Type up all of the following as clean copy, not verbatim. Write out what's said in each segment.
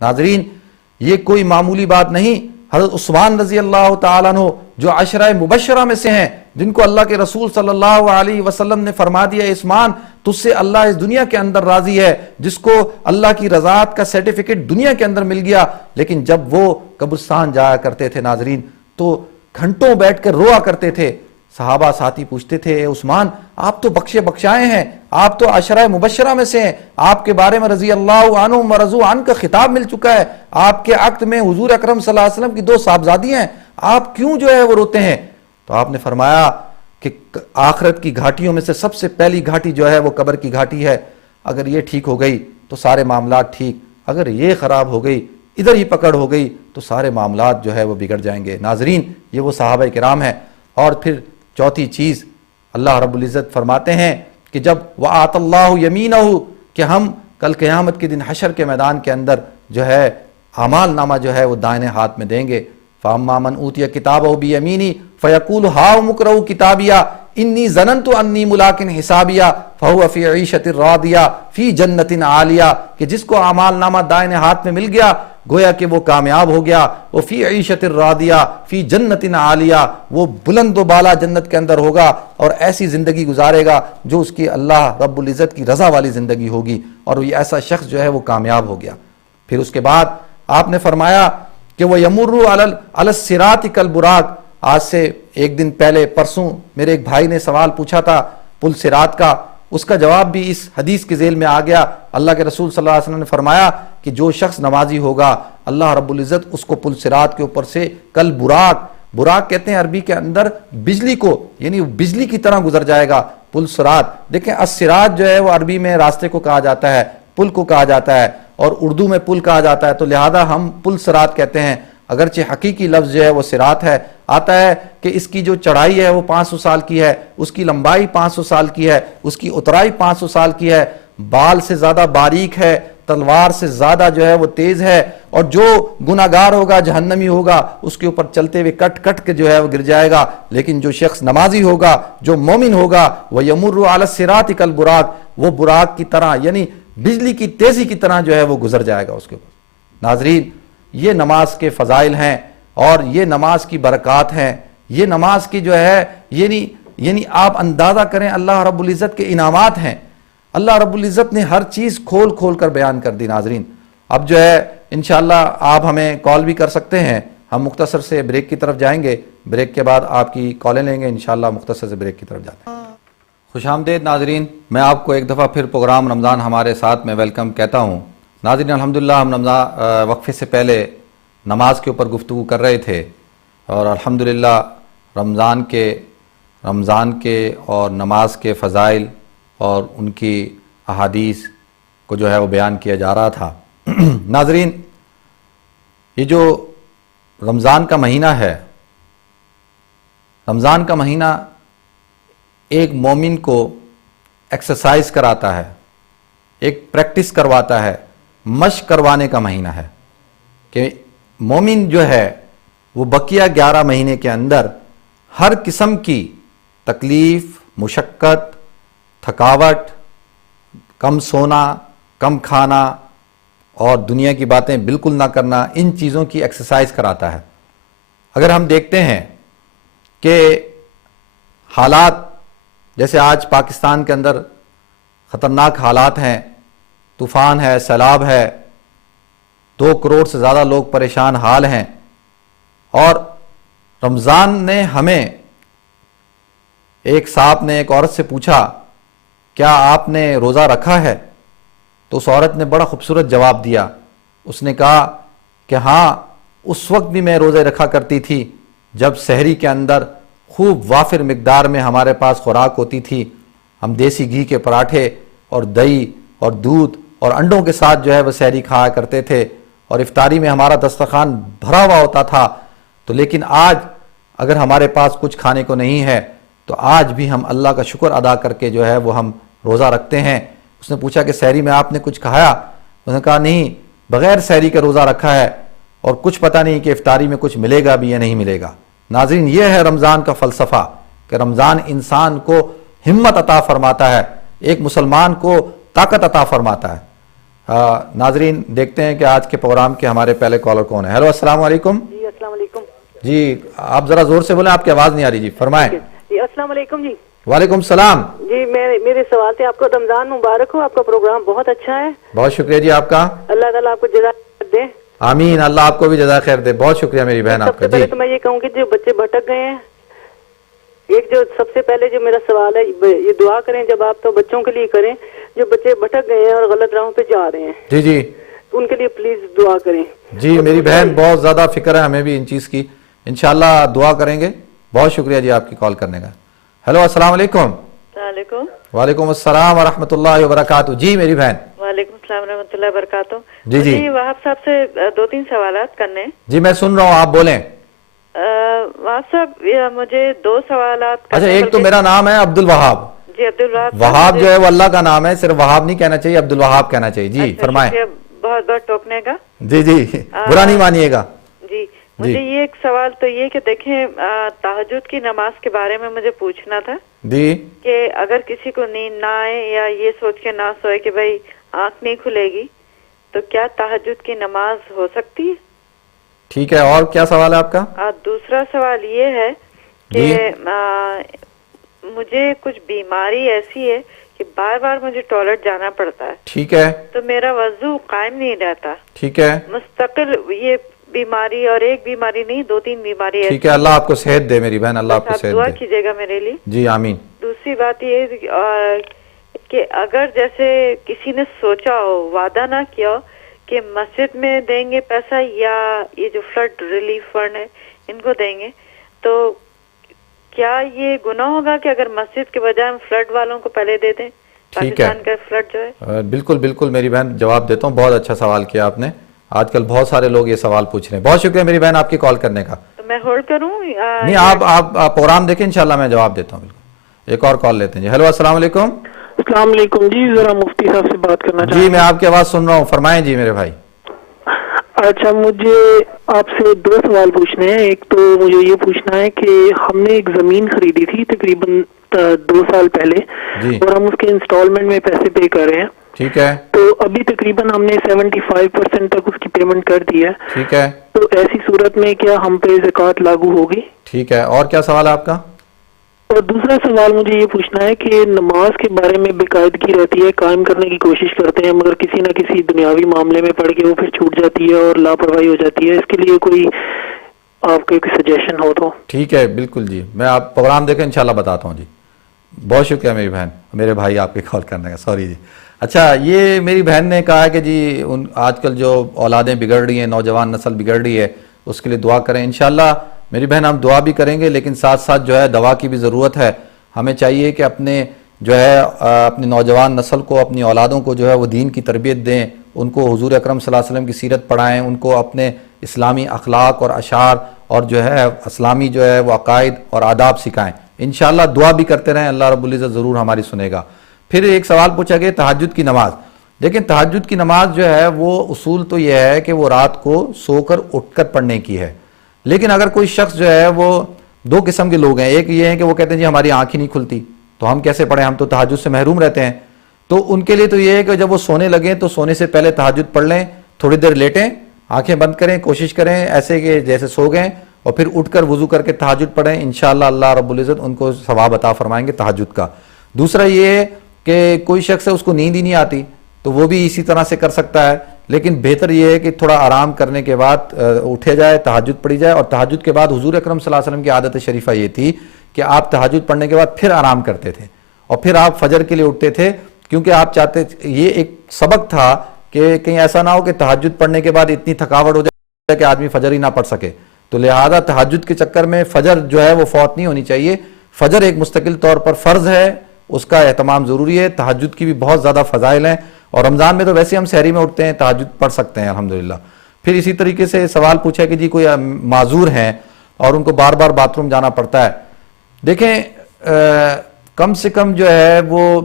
ناظرین یہ کوئی معمولی بات نہیں. حضرت عثمان رضی اللہ تعالیٰ عنہ جو عشرہ مبشرہ میں سے ہیں، جن کو اللہ کے رسول صلی اللہ علیہ وسلم نے فرما دیا عثمان تجھ سے اللہ اس دنیا کے اندر راضی ہے، جس کو اللہ کی رضاعت کا سرٹیفکیٹ دنیا کے اندر مل گیا، لیکن جب وہ قبرستان جایا کرتے تھے ناظرین تو گھنٹوں بیٹھ کر روا کرتے تھے. صحابہ ساتھی پوچھتے تھے اے عثمان آپ تو بخشے بخشائے ہیں، آپ تو عشرہ مبشرہ میں سے ہیں، آپ کے بارے میں رضی اللہ عنہم ورضوا عنہ کا خطاب مل چکا ہے، آپ کے عقد میں حضور اکرم صلی اللہ علیہ وسلم کی 2 صاحبزادی ہیں، آپ کیوں جو ہے وہ روتے ہیں؟ تو آپ نے فرمایا کہ آخرت کی گھاٹیوں میں سے سب سے پہلی گھاٹی جو ہے وہ قبر کی گھاٹی ہے. اگر یہ ٹھیک ہو گئی تو سارے معاملات ٹھیک، اگر یہ خراب ہو گئی، ادھر ہی پکڑ ہو گئی تو سارے معاملات جو ہے وہ بگڑ جائیں گے. ناظرین یہ وہ صحابہ کرام ہیں. اور پھر چوتھی چیز اللہ رب العزت فرماتے ہیں کہ جب وَآتَ اللَّهُ يَمِينَهُ کہ ہم کل قیامت کے دن حشر کے میدان کے اندر جو ہے اعمال نامہ جو ہے وہ دائیں ہاتھ میں دیں گے. فَأَمَّا مَنْ أُوتِيَ كِتَابَهُ بِيَمِينِهِ فَيَقُولُ هَاؤُمُ اقْرَءُوا كِتَابِيَهْ إِنِّي ظَنَنْتُ أَنِّي مُلَاقٍ حِسَابِيَهْ فَهُوَ فِي عِيشَةٍ رَاضِيَةٍ فِي جَنَّةٍ عَالِيَةٍ کہ جس کو اعمال نامہ دائیں ہاتھ میں مل گیا گویا کہ وہ کامیاب ہو گیا. وہ فی عیشت الراضیہ فی جنت عالیہ وہ بلند و بالا جنت کے اندر ہوگا اور ایسی زندگی گزارے گا جو اس کی اللہ رب العزت کی رضا والی زندگی ہوگی، اور یہ ایسا شخص جو ہے وہ کامیاب ہو گیا. پھر اس کے بعد آپ نے فرمایا کہ وہ یمر علی الصراط کالبراق. آج سے ایک دن پہلے پرسوں میرے ایک بھائی نے سوال پوچھا تھا پل صراط کا، اس کا جواب بھی اس حدیث کے ذیل میں آ گیا. اللہ کے رسول صلی اللہ علیہ وسلم نے فرمایا کہ جو شخص نمازی ہوگا اللہ رب العزت اس کو پل صراط کے اوپر سے کل براق کہتے ہیں عربی کے اندر بجلی کو، یعنی بجلی کی طرح گزر جائے گا پل صراط. دیکھیں الصراط جو ہے وہ عربی میں راستے کو کہا جاتا ہے، پل کو کہا جاتا ہے، اور اردو میں پل کہا جاتا ہے، تو لہذا ہم پل صراط کہتے ہیں. اگرچہ حقیقی لفظ جو ہے وہ صراط ہے. آتا ہے کہ اس کی جو چڑھائی ہے وہ 500 سال کی ہے، اس کی لمبائی 500 سال کی ہے، اس کی اترائی 500 سال کی ہے، بال سے زیادہ باریک ہے، تلوار سے زیادہ جو ہے وہ تیز ہے، اور جو گناہگار ہوگا جہنمی ہوگا اس کے اوپر چلتے ہوئے کٹ کے جو ہے وہ گر جائے گا. لیکن جو شخص نمازی ہوگا، جو مومن ہوگا، وہ یمر علی الصراط کالبراق وہ براق کی طرح یعنی بجلی کی تیزی کی طرح جو ہے وہ گزر جائے گا اس کے اوپر. ناظرین یہ نماز کے فضائل ہیں اور یہ نماز کی برکات ہیں. یہ نماز کی جو ہے یعنی آپ اندازہ کریں اللہ رب العزت کے انعامات ہیں. اللہ رب العزت نے ہر چیز کھول کر بیان کر دی. ناظرین اب جو ہے انشاءاللہ آپ ہمیں کال بھی کر سکتے ہیں. ہم مختصر سے بریک کی طرف جائیں گے، بریک کے بعد آپ کی کالیں لیں گے. انشاءاللہ مختصر سے بریک کی طرف جاتے ہیں. خوش آمدید ناظرین، میں آپ کو ایک دفعہ پھر پروگرام رمضان ہمارے ساتھ میں ویلکم کہتا ہوں. ناظرین الحمدللہ ہم وقفے سے پہلے نماز کے اوپر گفتگو کر رہے تھے، اور الحمدللہ رمضان کے اور نماز کے فضائل اور ان کی احادیث کو جو ہے وہ بیان کیا جا رہا تھا. ناظرین یہ جو رمضان کا مہینہ ہے، رمضان کا مہینہ ایک مومن کو ایکسرسائز کراتا ہے، ایک پریکٹس کرواتا ہے، مشق کروانے کا مہینہ ہے کہ مومن جو ہے وہ بقیہ 11 مہینے کے اندر ہر قسم کی تکلیف، مشقت، تھکاوٹ، کم سونا، کم کھانا اور دنیا کی باتیں بالکل نہ کرنا، ان چیزوں کی ایکسرسائز کراتا ہے. اگر ہم دیکھتے ہیں کہ حالات جیسے آج پاکستان کے اندر خطرناک حالات ہیں، طوفان ہے، سیلاب ہے، 2 کروڑ سے زیادہ لوگ پریشان حال ہیں، اور رمضان نے ہمیں ایک صاحب نے ایک عورت سے پوچھا کیا آپ نے روزہ رکھا ہے؟ تو اس عورت نے بڑا خوبصورت جواب دیا. اس نے کہا کہ ہاں اس وقت بھی میں روزے رکھا کرتی تھی جب سحری کے اندر خوب وافر مقدار میں ہمارے پاس خوراک ہوتی تھی. ہم دیسی گھی کے پراٹھے اور دہی اور دودھ اور انڈوں کے ساتھ جو ہے وہ سحری کھایا کرتے تھے، اور افطاری میں ہمارا دسترخوان بھرا ہوا ہوتا تھا. تو لیکن آج اگر ہمارے پاس کچھ کھانے کو نہیں ہے تو آج بھی ہم اللہ کا شکر ادا کر کے جو ہے وہ ہم روزہ رکھتے ہیں. اس نے پوچھا کہ سحری میں آپ نے کچھ کھایا؟ اس نے کہا نہیں، بغیر سحری کا روزہ رکھا ہے، اور کچھ پتہ نہیں کہ افطاری میں کچھ ملے گا بھی یا نہیں ملے گا. ناظرین یہ ہے رمضان کا فلسفہ کہ رمضان انسان کو ہمت عطا فرماتا ہے، ایک مسلمان کو طاقت عطا فرماتا ہے. ناظرین دیکھتے ہیں کہ آج کے پروگرام کے ہمارے پہلے کالر کون ہے. ہیلو السلام علیکم. جی السلام علیکم. جی آپ ذرا زور سے بولیں, آپ کی آواز نہیں آ رہی. جی فرمائیں. جی السلام علیکم. جی وعلیکم السلام. جی میرے سوال تھے, آپ کو رمضان مبارک ہو, آپ کا پروگرام بہت اچھا ہے. بہت شکریہ جی آپ کا. اللہ تعالیٰ آپ کو جزائے دے. آمین. اللہ آپ کو بھی جزائے خیر دے. بہت شکریہ میری بہن آپ کا. سب سے پہلے تو میں یہ کہوں کہ جو بچے بھٹک گئے ہیں, ایک جو سب سے پہلے جو میرا سوال ہے یہ دعا کریں جب آپ تو بچوں کے لیے کریں جو بچے بھٹک گئے ہیں اور غلط راہوں پہ جا رہے ہیں. جی جی ان کے لیے پلیز دعا کریں. جی میری بہن بہت زیادہ فکر ہے ہمیں بھی ان چیز کی, انشاءاللہ دعا کریں گے. بہت شکریہ جی آپ کی کال کرنے کا. ہیلو السلام علیکم. السلام علیکم. وعلیکم السلام ورحمۃ اللہ وبرکاتہ. جی میری بہن. وعلیکم السلام ورحمۃ اللہ وبرکاتہ. جی جی وہاب صاحب سے 2-3 سوالات کرنے. جی میں سن رہا ہوں, آپ بولیں. وہاب صاحب مجھے 2 سوالات. اچھا ایک تو میرا نام ہے عبد الوہاب. جی عبد الوہاب. وہاب جو ہے وہ اللہ کا نام ہے, صرف وہاب نہیں کہنا چاہیے, عبد الوہاب کہنا چاہیے. جی فرمائیں. بہت بہت ٹوکنے کا. جی جی برا نہیں مانیے گا. جی مجھے یہ ایک سوال تو یہ کہ دیکھیں تہجد کی نماز کے بارے میں مجھے پوچھنا تھا. جی کہ اگر کسی کو نیند نہ آئے یا یہ سوچ کے نہ سوئے کہ بھائی آنکھ نہیں کھلے گی تو کیا تہجد کی نماز ہو سکتی ہے؟ ٹھیک ہے, اور کیا سوال ہے آپ کا؟ دوسرا سوال یہ ہے کہ مجھے کچھ بیماری ایسی ہے کہ بار بار مجھے ٹوائلٹ جانا پڑتا ہے. ٹھیک ہے. تو میرا وضو قائم نہیں رہتا. ٹھیک ہے. مستقل یہ بیماری, اور ایک بیماری نہیں 2-3 بیماری ہے. ٹھیک ہے, اللہ آپ کو صحت دے میری بہن, اللہ آپ کو صحت دے. دعا کیجیے گا میرے لیے. جی آمین. دوسری بات یہ کہ اگر جیسے کسی نے سوچا ہو, وعدہ نہ کیا ہو کہ مسجد میں دیں گے پیسہ یا یہ جو فلڈ ریلیف فنڈ ہے ان کو دیں گے, تو کیا یہ گناہ ہوگا کہ اگر مسجد کے بجائے ہم فلڈ والوں کو پہلے دے دیں؟ پاکستان کا فلڈ جو ہے. بالکل بالکل میری بہن, جواب دیتا ہوں. بہت اچھا سوال کیا آپ نے. آج کل بہت سارے لوگ یہ سوال پوچھ رہے ہیں. بہت شکریہ میری بہن آپ کی کال کرنے کا. تو میں ہولڈ کروں؟ نہیں, آپ پروگرام دیکھیں, انشاءاللہ میں جواب دیتا ہوں. بالکل. ایک اور کال لیتے ہیں. جی ہیلو السلام علیکم. السلام علیکم. جی ذرا مفتی صاحب سے بات کرنا چاہتا ہوں. جی میں آپ کی آواز سن رہا ہوں, فرمائیں جی میرے بھائی. اچھا مجھے آپ سے 2 سوال پوچھنے ہیں. ایک تو مجھے یہ پوچھنا ہے کہ ہم نے ایک زمین خریدی تھی تقریباً 2 سال پہلے, اور ہم اس کے انسٹالمنٹ میں پیسے پے کر رہے ہیں. ٹھیک ہے. تو ابھی تقریباً ہم نے 75% تک اس کی پیمنٹ کر دی ہے. ٹھیک ہے. تو ایسی صورت میں کیا ہم پہ زکوٰۃ لاگو ہوگی؟ ٹھیک ہے, اور کیا سوال ہے آپ کا؟ اور دوسرا سوال مجھے یہ پوچھنا ہے کہ نماز کے بارے میں بے قاعدگی رہتی ہے, قائم کرنے کی کوشش کرتے ہیں, مگر کسی نہ کسی دنیاوی معاملے میں پڑ کے وہ پھر چھوٹ جاتی ہے اور لاپرواہی ہو جاتی ہے. اس کے لیے کوئی آپ کے کوئی سجیشن ہو تو. ٹھیک ہے بالکل جی, میں آپ پروگرام دیکھیں انشاءاللہ بتاتا ہوں. جی بہت شکریہ میری بہن, میرے بھائی آپ کی کال کرنے کا. سوری جی. اچھا یہ میری بہن نے کہا کہ جی آج کل جو اولادیں بگڑ رہی ہیں, نوجوان نسل بگڑ رہی ہے, اس کے لیے دعا کریں. انشاءاللہ میری بہن ہم دعا بھی کریں گے, لیکن ساتھ ساتھ جو ہے دوا کی بھی ضرورت ہے. ہمیں چاہیے کہ اپنے جو ہے اپنی نوجوان نسل کو, اپنی اولادوں کو جو ہے وہ دین کی تربیت دیں, ان کو حضور اکرم صلی اللہ علیہ وسلم کی سیرت پڑھائیں, ان کو اپنے اسلامی اخلاق اور اشعار اور جو ہے اسلامی جو ہے وہ عقائد اور آداب سکھائیں. انشاءاللہ دعا بھی کرتے رہیں, اللہ رب العزت ضرور ہماری سنے گا. پھر ایک سوال پوچھا گیا تہجد کی نماز. دیکھیں تہجد کی نماز جو ہے وہ اصول تو یہ ہے کہ وہ رات کو سو کر اٹھ کر پڑھنے کی ہے. لیکن اگر کوئی شخص جو ہے وہ 2 قسم کے لوگ ہیں. ایک یہ ہے کہ وہ کہتے ہیں جی ہماری آنکھ ہی نہیں کھلتی تو ہم کیسے پڑھیں, ہم تو تہجد سے محروم رہتے ہیں. تو ان کے لیے تو یہ ہے کہ جب وہ سونے لگیں تو سونے سے پہلے تہجد پڑھ لیں, تھوڑی دیر لیٹیں, آنکھیں بند کریں, کوشش کریں ایسے کہ جیسے سو گئے, اور پھر اٹھ کر وضو کر کے تہجد پڑھیں. انشاءاللہ اللہ رب العزت ان کو ثواب عطا فرمائیں گے تہجد کا. دوسرا یہ ہے کہ کوئی شخص ہے اس کو نیند ہی نہیں آتی تو وہ بھی اسی طرح سے کر سکتا ہے, لیکن بہتر یہ ہے کہ تھوڑا آرام کرنے کے بعد اٹھے جائے, تہجد پڑھی جائے. اور تہجد کے بعد حضور اکرم صلی اللہ علیہ وسلم کی عادت شریفہ یہ تھی کہ آپ تہجد پڑھنے کے بعد پھر آرام کرتے تھے اور پھر آپ فجر کے لیے اٹھتے تھے, کیونکہ آپ چاہتے, یہ ایک سبق تھا کہ کہیں ایسا نہ ہو کہ تہجد پڑھنے کے بعد اتنی تھکاوٹ ہو جائے کہ آدمی فجر ہی نہ پڑھ سکے. تو لہذا تہجد کے چکر میں فجر جو ہے وہ فوت نہیں ہونی چاہیے. فجر ایک مستقل طور پر فرض ہے, اس کا اہتمام ضروری ہے. تہجد کی بھی بہت زیادہ فضائل ہیں, اور رمضان میں تو ویسے ہم سحری میں اٹھتے ہیں, تہجد پڑھ سکتے ہیں الحمدللہ. پھر اسی طریقے سے سوال پوچھا کہ جی کوئی معذور ہیں اور ان کو بار بار باتھ روم جانا پڑتا ہے. دیکھیں کم سے کم جو ہے وہ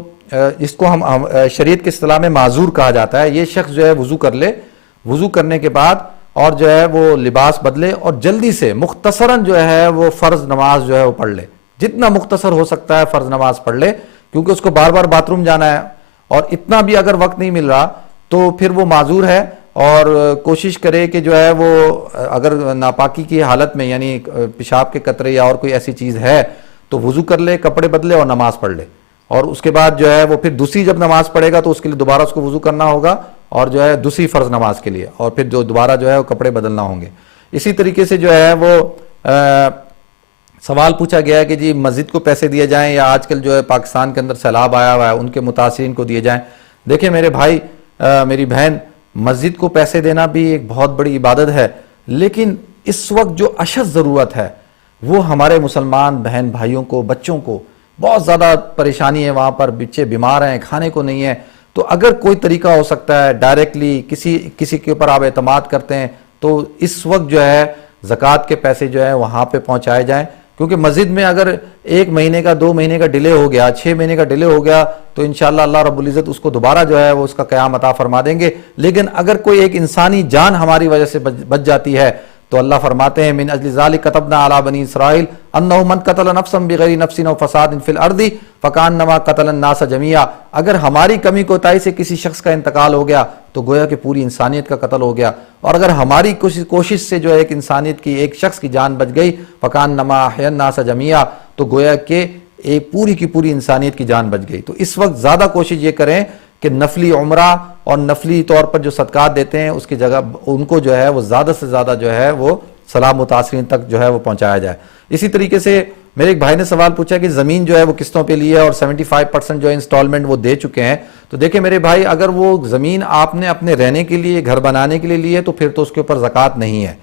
اس کو ہم شریعت کے اصطلاح میں معذور کہا جاتا ہے. یہ شخص جو ہے وضو کر لے, وضو کرنے کے بعد اور جو ہے وہ لباس بدلے اور جلدی سے مختصراً جو ہے وہ فرض نماز جو ہے وہ پڑھ لے. جتنا مختصر ہو سکتا ہے فرض نماز پڑھ لے, کیونکہ اس کو بار بار باتھ روم جانا ہے. اور اتنا بھی اگر وقت نہیں مل رہا تو پھر وہ معذور ہے، اور کوشش کرے کہ جو ہے وہ اگر ناپاکی کی حالت میں یعنی پیشاب کے قطرے یا اور کوئی ایسی چیز ہے تو وضو کر لے، کپڑے بدلے اور نماز پڑھ لے، اور اس کے بعد جو ہے وہ پھر دوسری جب نماز پڑھے گا تو اس کے لیے دوبارہ اس کو وضو کرنا ہوگا، اور جو ہے دوسری فرض نماز کے لیے، اور پھر جو دوبارہ جو ہے وہ کپڑے بدلنا ہوں گے۔ اسی طریقے سے جو ہے وہ سوال پوچھا گیا ہے کہ جی مسجد کو پیسے دیے جائیں یا آج کل جو ہے پاکستان کے اندر سیلاب آیا ہوا ہے ان کے متاثرین کو دیے جائیں۔ دیکھیں میرے بھائی، میری بہن، مسجد کو پیسے دینا بھی ایک بہت بڑی عبادت ہے، لیکن اس وقت جو اشد ضرورت ہے وہ ہمارے مسلمان بہن بھائیوں کو، بچوں کو بہت زیادہ پریشانی ہے، وہاں پر بچے بیمار ہیں، کھانے کو نہیں ہے۔ تو اگر کوئی طریقہ ہو سکتا ہے ڈائریکٹلی کسی کے اوپر آپ اعتماد کرتے ہیں تو اس وقت جو ہے زکوٰۃ کے پیسے جو ہے وہاں پہ پہنچائے جائیں، کیونکہ مسجد میں اگر 1 مہینے کا 2 مہینے کا ڈیلے ہو گیا، 6 مہینے کا ڈیلے ہو گیا تو انشاءاللہ اللہ رب العزت اس کو دوبارہ جو ہے وہ اس کا قیام عطا فرما دیں گے۔ لیکن اگر کوئی ایک انسانی جان ہماری وجہ سے بچ جاتی ہے تو اللہ فرماتے ہیں من اجل ذالک کتبنا علی بنی اسرائیل انہ من قتل نفسا بغیر نفس او فساد فی الارض فکانما قتل الناس جميعا، اگر ہماری کمی کوتاہی سے کسی شخص کا انتقال ہو گیا تو گویا کہ پوری انسانیت کا قتل ہو گیا، اور اگر ہماری کوشش سے جو ہے ایک انسانیت کی ایک شخص کی جان بچ گئی فکانما احیا الناس جميعا، تو گویا کہ ایک پوری کی پوری انسانیت کی جان بچ گئی۔ تو اس وقت زیادہ کوشش یہ کریں کہ نفلی عمرہ اور نفلی طور پر جو صدقات دیتے ہیں اس کی جگہ ان کو جو ہے وہ زیادہ سے زیادہ جو ہے وہ سلام متاثرین تک جو ہے وہ پہنچایا جائے۔ اسی طریقے سے میرے ایک بھائی نے سوال پوچھا کہ زمین جو ہے وہ قسطوں پہ لی ہے اور 75% جو ہے انسٹالمنٹ وہ دے چکے ہیں، تو دیکھیں میرے بھائی اگر وہ زمین آپ نے اپنے رہنے کے لیے، گھر بنانے کے لیے لی ہے تو پھر تو اس کے اوپر زکوٰۃ نہیں ہے،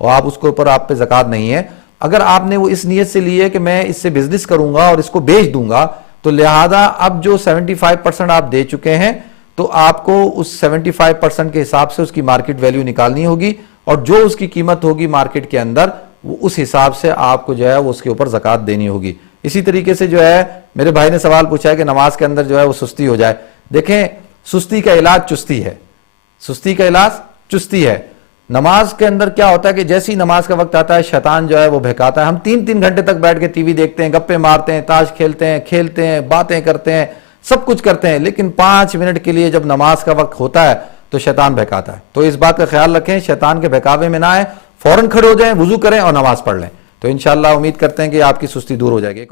اور آپ اس کے اوپر آپ پہ زکوٰۃ نہیں ہے۔ اگر آپ نے وہ اس نیت سے لی ہے کہ میں اس سے بزنس کروں گا اور اس کو بیچ دوں گا، تو لہذا اب جو 75% آپ دے چکے ہیں تو آپ کو اس 75% کے حساب سے اس کی مارکیٹ ویلیو نکالنی ہوگی، اور جو اس کی قیمت ہوگی مارکیٹ کے اندر وہ اس حساب سے آپ کو جو ہے وہ اس کے اوپر زکوٰۃ دینی ہوگی۔ اسی طریقے سے جو ہے میرے بھائی نے سوال پوچھا ہے کہ نماز کے اندر جو ہے وہ سستی ہو جائے۔ دیکھیں سستی کا علاج چستی ہے، سستی کا علاج چستی ہے۔ نماز کے اندر کیا ہوتا ہے کہ جیسی نماز کا وقت آتا ہے شیطان جو ہے وہ بہکاتا ہے، ہم 3 گھنٹے تک بیٹھ کے ٹی وی دیکھتے ہیں، گپے مارتے ہیں، تاش کھیلتے ہیں، باتیں کرتے ہیں، سب کچھ کرتے ہیں، لیکن 5 منٹ کے لیے جب نماز کا وقت ہوتا ہے تو شیطان بہکاتا ہے۔ تو اس بات کا خیال رکھیں، شیطان کے بہکاوے میں نہ آئیں، فوراً کھڑے ہو جائیں، وضو کریں اور نماز پڑھ لیں، تو انشاءاللہ امید کرتے ہیں کہ آپ کی سستی دور ہو جائے گی۔